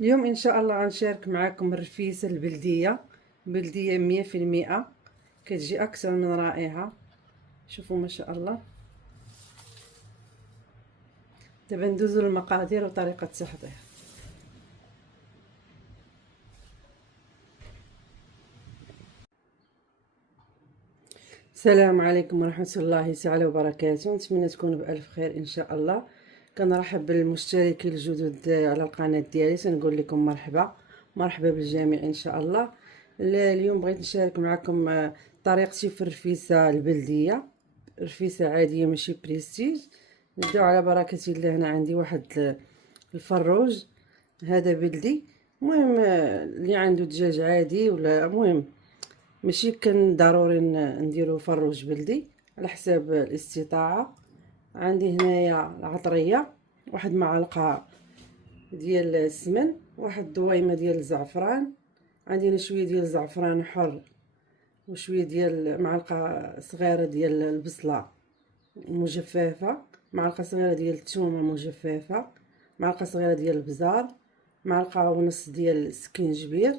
اليوم ان شاء الله غنشارك معكم الرفيسه بلديه 100%. كتجي اكثر من رائعه. شوفوا ما شاء الله. دابا ندوزو للمقادير وطريقه التحضير. السلام عليكم ورحمه الله تعالى وبركاته. نتمنى تكونوا بالف خير ان شاء الله. كنرحب بالمشتركين الجدد على القناه ديالي، تنقول لكم مرحبا بالجميع ان شاء الله. اليوم بغيت نشارك معكم طريقتي في الرفيسه البلديه، رفيسه عاديه ماشي بريستيج. نبداو على بركه الله. هنا عندي واحد الفروج، هذا بلدي. المهم اللي عنده دجاج عادي ولا المهم ماشي كان ضروري نديرو فروج بلدي، على حساب الاستطاعه. عندي هنايا العطريه، واحد معلقه ديال السمن، واحد دويمه ديال الزعفران، عندي هنا شويه ديال الزعفران حر، وشويه ديال معلقه صغيره ديال البصله مجففه، معلقه صغيره ديال الثومه مجففه، معلقه صغيره ديال البزار، معلقه ونص ديال السكينجبير.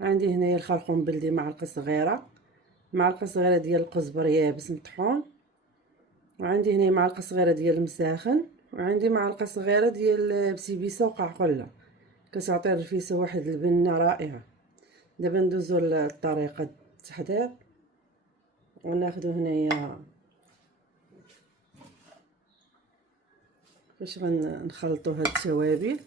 عندي هنايا الخرقوم بلدي معلقه صغيره، معلقه صغيره ديال القزبر يابس مطحون، وعندي هنا معلقه صغيره ديال المساخن، وعندي معلقه صغيره ديال بسيبيسه وقعقله. كتعطي الرفيسه واحد البنه رائعه. دابا ندوزو لطريقه التحضير. وناخدو هنايا باش غنخلطو هاد التوابل.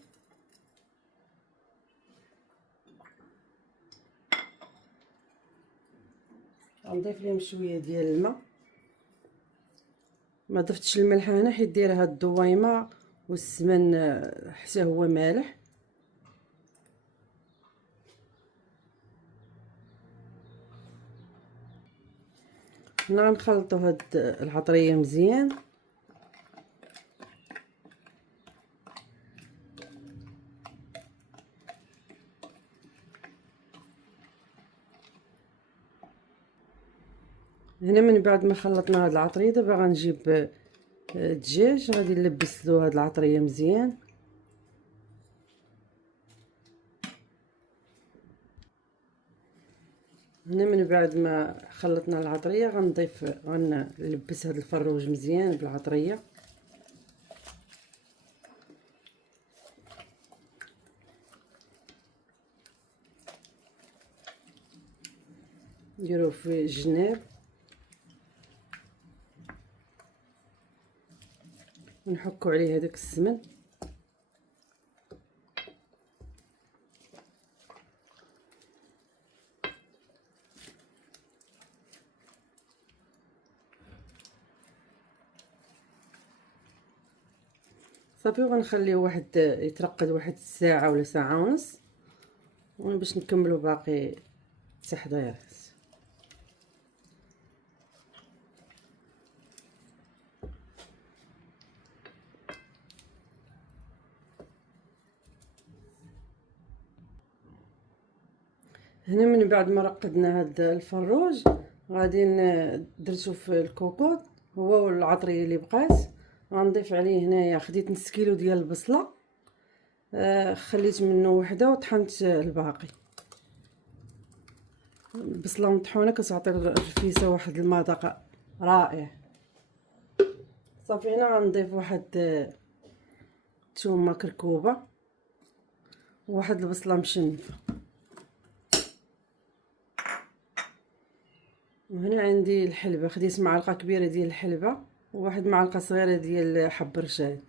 غنضيف لهم شويه ديال الماء، ما ضفتش الملح هنا حيت دايره هاد الدويمه والسمن حتى هو مالح. هنا غنخلطو هاد العطريه مزيان. هنا من بعد ما خلطنا هاد العطريه، دابا غنجيب الدجاج، غادي نلبسلو هاد العطريه مزيان. هنا من بعد ما خلطنا العطريه غنلبس هاد الفروج مزيان بالعطريه. نديروه في الجناب ونحكو عليه هذاك السمن. صافي، وغنخليه واحد يترقد واحد الساعه ولا ساعه ونص باش نكملوا باقي التحضيرات. هنا من بعد ما رقدنا هاد الفروج غادي درتو في الكوكوط هو والعطريه اللي بقات. غنضيف عليه هنايا خديت نص كيلو ديال البصله، خليت منه وحده وطحنت الباقي. البصله مطحونه كتعطي الرفيسه واحد المذاق رائع. صافي، هنا غنضيف واحد ثومه كركوبه وواحد البصله مشنفه، وهنا عندي الحلبه، خديت معلقه كبيره ديال الحلبه وواحد معلقه صغيره ديال حب رشاد.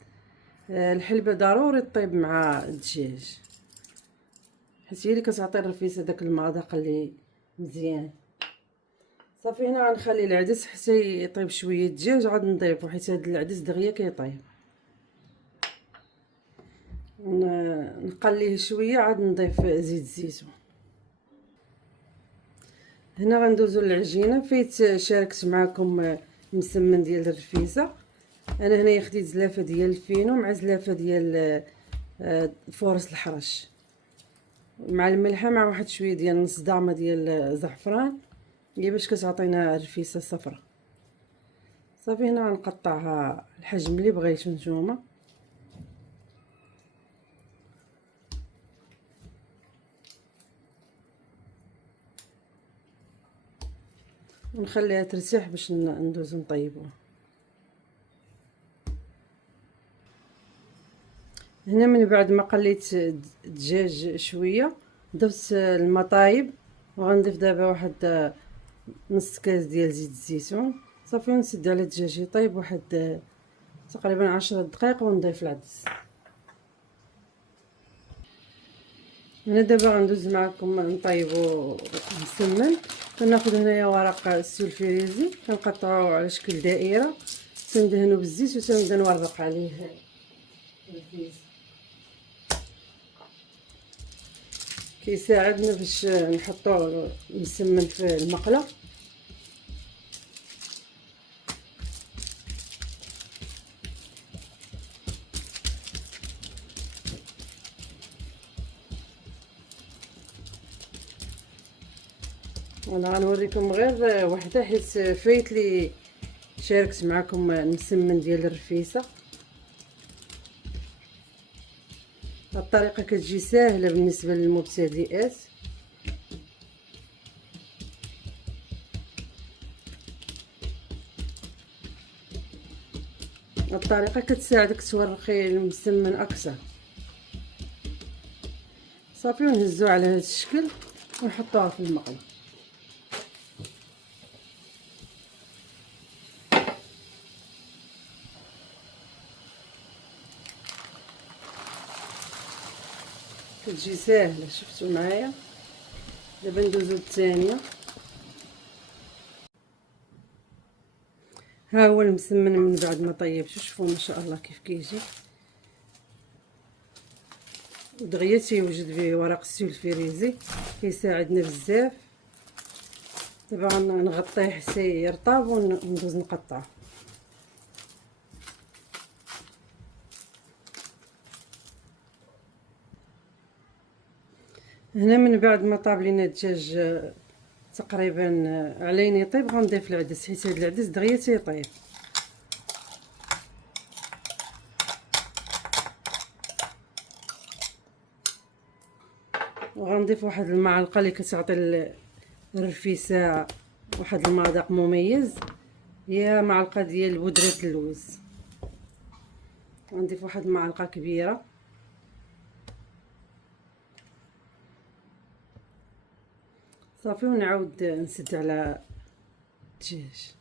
الحلبه ضروري طيب مع الدجاج حيت هي اللي كتعطي الرفيسه داك المذاق اللي مزيان. صافي، هنا غنخلي العدس حتى يطيب شويه الدجاج، عاد نضيفو حيت هاد العدس دغيا كيطيب. نقليه شويه عاد نضيف زيت الزيتون. هنا غندوزو للعجينه. فايت شاركت معكم مسمن ديال الرفيسه. انا هنايا خديت زلافه ديال الفينو مع زلافه ديال فورس الحرش مع الملحه مع واحد شويه ديال نص دامه ديال الزعفران، هي باش كتعطينا رفيسه صفرا. صافي، هنا غنقطعها الحجم اللي بغيتو نتوما. ونخليها ترتاح باش ندوز نطيبوها. هنا من بعد ما قليت الدجاج شويه ضفت الماء طايب، وغنضيف دابا واحد نص كاس ديال زيت الزيتون صافي، ونسد على الدجاج يطيب واحد تقريبا 10 دقائق ونضيف العدس. انا دابا غندوز معكم نطيبو مسمن. كناخذ هنايا ورق السولفيريزي كنقطعوه على شكل دائره، تندهنو بالزيت وتنبدا نورق عليه الفيز. كيساعدنا باش نحطو المسمن في المقله. انا غنوريكم غير وحده حيت فايت لي شاركت معكم المسمن ديال الرفيسه. الطريقه كتجي ساهله بالنسبه للمبتدئات. الطريقه كتساعدك تورقي المسمن اكثر. صافي ونهزو على هذا الشكل ونحطوها في المقله. كتجي ساهله، شفتوا معايا. دابا ندوزو الثانيه. ها هو المسمن من بعد ما طيبته، شوفوا ما شاء الله كيف كيجي. دغيا تيوجد به ورق السولفيريزي كيساعدنا بزاف. دابا غنغطيه حتى يرطب وندوز نقطعه. هنا من بعد ما طاب لينا الدجاج تقريبا على يطيب غنضيف العدس، حيت هذا العدس دغيا تيطيب. وغنضيف واحد المعلقه اللي كتعطي الرفيسه واحد المذاق مميز، هي معلقه ديال بودره اللوز. غنضيف واحد المعلقه كبيره. صافي ونعاود نسد على الدجاج.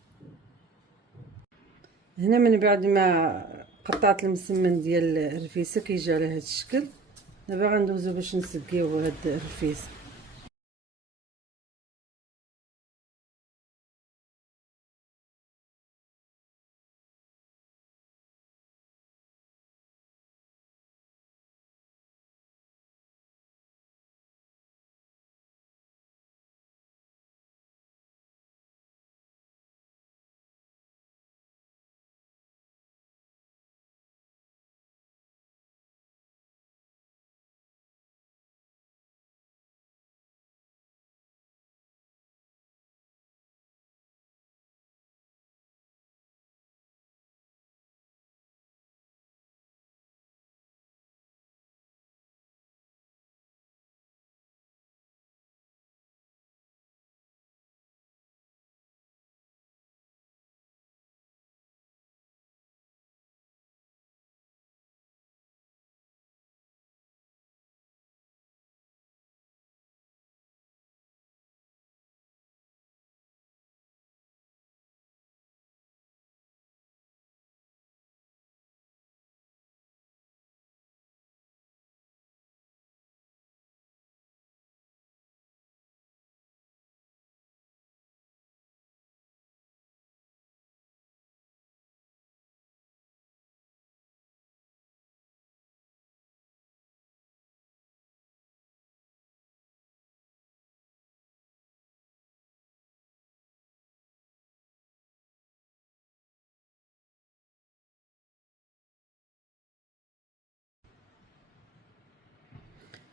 هنا من بعد ما قطعت المسمن ديال الرفيسه كيجي على هذا الشكل. دابا غندوزو باش نسقيو هاد الرفيسه.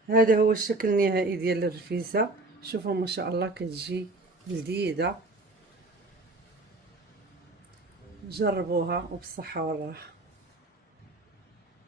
هذا هو الشكل النهائي ديال الرفيسه. شوفوا ما شاء الله كتجي لذيذه. جربوها وبالصحه والراحه.